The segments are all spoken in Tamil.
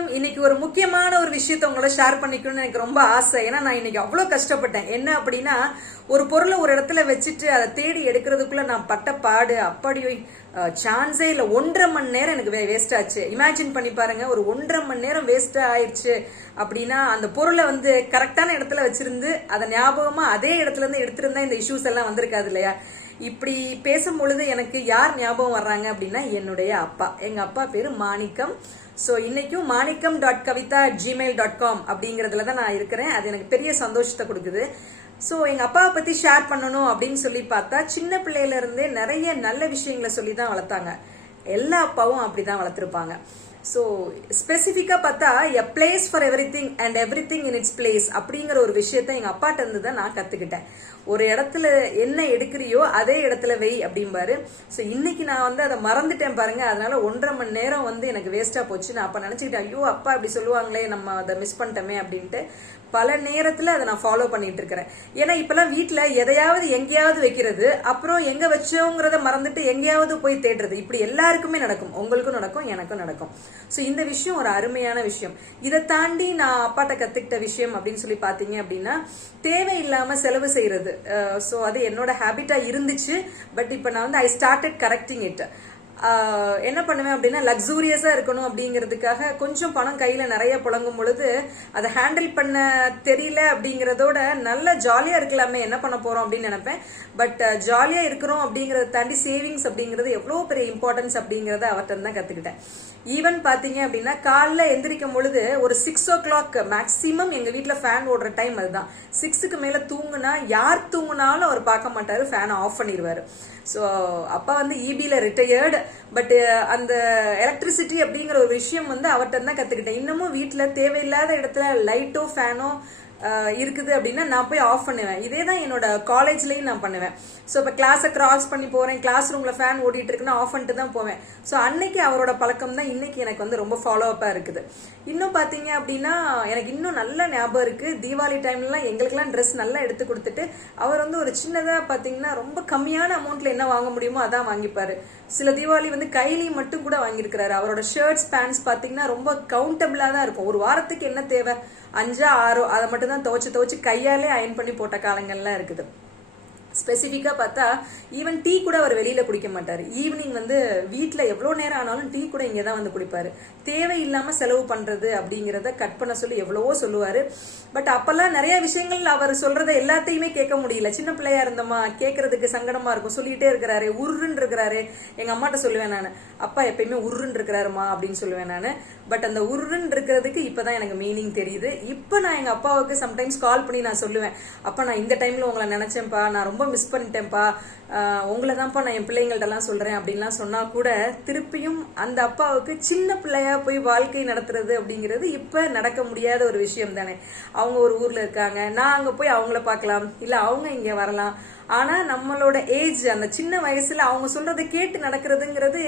வணக்கம். இன்னைக்கு ஒரு முக்கியமான ஒரு விஷயத்த உங்களோட ஷேர் பண்ணிக்கணும்னு எனக்கு ரொம்ப ஆசை. ஏன்னா நான் இன்னைக்கு அவ்வளவு கஷ்டப்பட்டேன். என்ன அப்படின்னா, ஒரு பொருளை ஒரு இடத்துல வச்சுட்டு அதை தேடி எடுக்கிறதுக்குள்ள நான் பட்ட பாடு அப்படி சான்ஸே இல்லை. 1.5 மணி நேரம் எனக்கு வேஸ்ட் ஆச்சு. இமேஜின் பண்ணி பாருங்க, ஒரு 1.5 மணி நேரம் வேஸ்ட் ஆயிடுச்சு அப்படின்னா, அந்த பொருளை கரெக்டான இடத்துல வச்சிருந்து அதை ஞாபகமா அதே இடத்துல இருந்து எடுத்திருந்தா இந்த இஷ்யூஸ் எல்லாம் வந்திருக்காது இல்லையா? இப்படி பேசும் பொழுது எனக்கு யார் ஞாபகம் வர்றாங்க அப்படின்னா, என்னுடைய அப்பா. எங்க அப்பா பேரு மாணிக்கம். ஸோ இன்னைக்கும் manikam.kavitha@gmail.com அப்படிங்கிறதுல தான் நான் இருக்கிறேன். அது எனக்கு பெரிய சந்தோஷத்தை கொடுக்குது. ஸோ எங்க அப்பாவை பத்தி ஷேர் பண்ணணும் அப்படின்னு சொல்லி பார்த்தா, சின்ன பிள்ளையில இருந்தே நிறைய நல்ல விஷயங்களை சொல்லி தான் வளர்த்தாங்க. எல்லா அப்பாவும் அப்படிதான் வளர்த்துருப்பாங்க. ஸோ ஸ்பெசிஃபிக்கா பார்த்தா, எ place for everything and everything in it's place அப்படிங்கிற ஒரு விஷயத்த எங்க அப்பாட்ட இருந்து தான் நான் கத்துக்கிட்டேன். ஒரு இடத்துல என்ன எடுக்கிறியோ அதே இடத்துல வை அப்படிம்பாரு. ஸோ இன்னைக்கு நான் அதை மறந்துட்டேன் பாருங்க. அதனால 1.5 மணி நேரம் எனக்கு வேஸ்டா போச்சு. நான் அப்ப நினைச்சுக்கிட்டேன், ஐயோ அப்பா அப்படி சொல்லுவாங்களே, நம்ம அதை மிஸ் பண்ணிட்டோமே அப்படின்ட்டு. பல நேரத்துல அதை நான் ஃபாலோ பண்ணிட்டு இருக்கிறேன். ஏன்னா இப்பெல்லாம் வீட்டுல எதையாவது எங்கேயாவது வைக்கிறது, அப்புறம் எங்க வச்சோங்கிறத மறந்துட்டு எங்கேயாவது போய் தேடுறது, இப்படி எல்லாருக்குமே நடக்கும். உங்களுக்கும் நடக்கும், எனக்கும் நடக்கும். ஸோ இந்த விஷயம் ஒரு அருமையான விஷயம். இதை தாண்டி நான் அப்பாட்ட கத்துக்கிட்ட விஷயம் அப்படின்னு சொல்லி பாத்தீங்க அப்படின்னா, தேவையில்லாம செலவு செய்யறது. ஸோ அது என்னோட ஹேபிட்டா இருந்துச்சு. பட் இப்ப நான் ஐ ஸ்டார்டட் கரெக்டிங் இட். என்ன பண்ணுவேன் அப்படின்னா, லக்ஸூரியஸா இருக்கணும் அப்படிங்கிறதுக்காக கொஞ்சம் பணம் கையில நிறைய புழங்கும் பொழுது அதை ஹேண்டில் பண்ண தெரியல அப்படிங்கறதோட, நல்ல ஜாலியா இருக்கலாமே, என்ன பண்ண போறோம் அப்படின்னு நினைப்பேன். பட் ஜாலியா இருக்கிறோம் அப்படிங்கறத தாண்டி சேவிங்ஸ் அப்படிங்கிறது எவ்வளவு பெரிய இம்பார்ட்டன்ஸ் அப்படிங்கறத அவர்கிட்ட தான் கத்துக்கிட்டேன். ஈவன் பாத்தீங்க அப்படின்னா, காலைல எந்திரிக்கும் பொழுது ஒரு 6 o'clock மேக்சிமம் எங்க வீட்டுல ஃபேன் ஓடுற டைம் அதுதான். 6க்கு மேல தூங்குனா, யார் தூங்குனாலும் அவர் பார்க்க மாட்டாரு, ஃபேன் ஆஃப் பண்ணிடுவாரு. ஸோ அப்பா இபில ரிட்டையர்டு. பட் அந்த எலக்ட்ரிசிட்டி அப்படிங்கிற ஒரு விஷயம் அவர்கிட்ட தான் கத்துக்கிட்டேன். இன்னமும் வீட்டுல தேவையில்லாத இடத்துல லைட்டோ ஃபேனோ இருக்குது அப்படின்னா நான் போய் ஆஃப் பண்ணுவேன். இதே தான் என்னோட காலேஜ்லயும் நான் பண்ணுவேன். ஸோ இப்போ கிளாஸை கிராஸ் பண்ணி போறேன், கிளாஸ் ரூம்ல ஃபேன் ஓடிட்டு இருக்குன்னா ஆஃப் பண்ணிட்டு தான் போவேன். ஸோ அன்னைக்கு அவரோட பழக்கம் தான் இன்னைக்கு எனக்கு ரொம்ப ஃபாலோ அப்பா இருக்குது. இன்னும் பாத்தீங்க அப்படின்னா, எனக்கு இன்னும் நல்ல ஞாபகம் இருக்கு. தீபாவளி டைம்லாம் எங்களுக்கெல்லாம் ட்ரெஸ் நல்லா எடுத்து கொடுத்துட்டு, அவர் ஒரு சின்னதா பாத்தீங்கன்னா ரொம்ப கம்மியான அமௌண்ட்ல என்ன வாங்க முடியுமோ அதான் வாங்கிப்பாரு. சில தீபாவளி கைலி மட்டும் கூட வாங்கியிருக்கிறாரு. அவரோட ஷர்ட்ஸ் பேண்ட்ஸ் பாத்தீங்கன்னா ரொம்ப கவுண்டபிளா தான் இருக்கும். ஒரு வாரத்துக்கு என்ன தேவை, 5 6 அதை மட்டும் தான் துவைச்சு கையாலே அயன் பண்ணி போட்ட காலங்கள்லாம் இருக்குது. ஸ்பெசிஃபிக்கா பார்த்தா, ஈவன் டீ கூட அவர் வெளியில குடிக்க மாட்டாரு. ஈவினிங் வீட்டுல எவ்வளவு நேரம் ஆனாலும் டீ கூட இங்கதான் குடிப்பாரு. தேவையில்லாம செலவு பண்றது அப்படிங்கறத கட் பண்ண சொல்லி எவ்வளவோ சொல்லுவாரு. பட் அப்பெல்லாம் நிறைய விஷயங்கள் அவர் சொல்றதை எல்லாத்தையுமே கேட்க முடியல. சின்ன பிள்ளையா இருந்தோமா, கேட்கறதுக்கு சங்கடமா இருக்கும். சொல்லிட்டே இருக்கிறாரு, உருன்னு இருக்கிறாரு. எங்க அம்மாட்ட சொல்லுவேன் நானு, அப்பா எப்பயுமே உருன்னு இருக்கிறாருமா அப்படின்னு சொல்லுவேன் நானு. பட் அந்த உருன்னு இருக்கிறதுக்கு இப்பதான் எனக்கு மீனிங் தெரியுது. இப்ப நான் எங்க அப்பாவுக்கு சம்டைம்ஸ் கால் பண்ணி நான் சொல்லுவேன், அப்பா நான் இந்த டைம்ல உங்களை நினைச்சேன்ப்பா, நான் ரொம்ப மிஸ் பண்ணிட்டேன்ப்பா, உங்களை தான்ப்பா நான் என் பிள்ளைங்கள்ட்ட எல்லாம் சொல்றேன் அப்படின்லாம் சொன்னா கூட, திருப்பியும் அந்த அப்பாவுக்கு சின்ன பிள்ளையா போய் வாழ்க்கை நடத்துறது அப்படிங்கிறது இப்ப நடக்க முடியாத ஒரு விஷயம் தானே. அவங்க ஒரு ஊர்ல இருக்காங்க, நான் அங்க போய் அவங்கள பார்க்கலாம், இல்ல அவங்க இங்க வரலாம். ஆனா நம்மளோட ஏஜ், அந்த சின்ன வயசுல அவங்க சொல்றதை கேட்டு நடக்கிறதுங்கிறது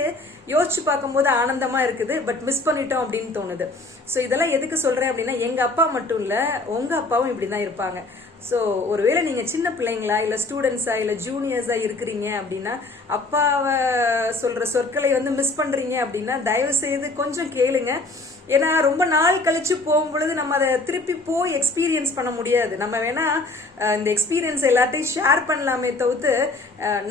யோசிச்சு பார்க்கும்போது ஆனந்தமா இருக்குது. பட் மிஸ் பண்ணிட்டோம் அப்படின்னு தோணுது. சோ இதெல்லாம் எதுக்கு சொல்றேன் அப்படின்னா, எங்க அப்பா மட்டும் இல்ல, உங்க அப்பாவும் இப்படிதான் இருப்பாங்க. ஸோ ஒருவேளை நீங்க சின்ன பிள்ளைங்களா, இல்ல ஸ்டூடெண்ட்ஸா, இல்ல ஜூனியர்ஸா இருக்கிறீங்க அப்படின்னா, அப்பாவை சொல்ற சொற்களை மிஸ் பண்றீங்க அப்படின்னா, தயவு செய்து கொஞ்சம் கேளுங்க. ஏன்னா ரொம்ப நாள் கழிச்சு போகும் பொழுது நம்ம அதை திருப்பி போய் எக்ஸ்பீரியன்ஸ் பண்ண முடியாது. நம்ம வேணா இந்த எக்ஸ்பீரியன்ஸ் எல்லாத்தையும் ஷேர் பண்ணலாமே தவிர்த்து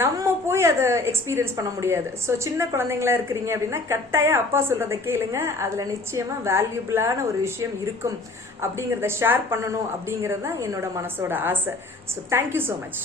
நம்ம போய் அதை எக்ஸ்பீரியன்ஸ் பண்ண முடியாது. ஸோ சின்ன குழந்தைங்களா இருக்கிறீங்க அப்படின்னா, கட்டாயம் அப்பா சொல்றதை கேளுங்க. அதுல நிச்சயமா வேல்யூபிளான ஒரு விஷயம் இருக்கும். அப்படிங்கறத ஷேர் பண்ணணும் அப்படிங்கறது தான் என்னோட மனசோட ஆசை. So thank you so much.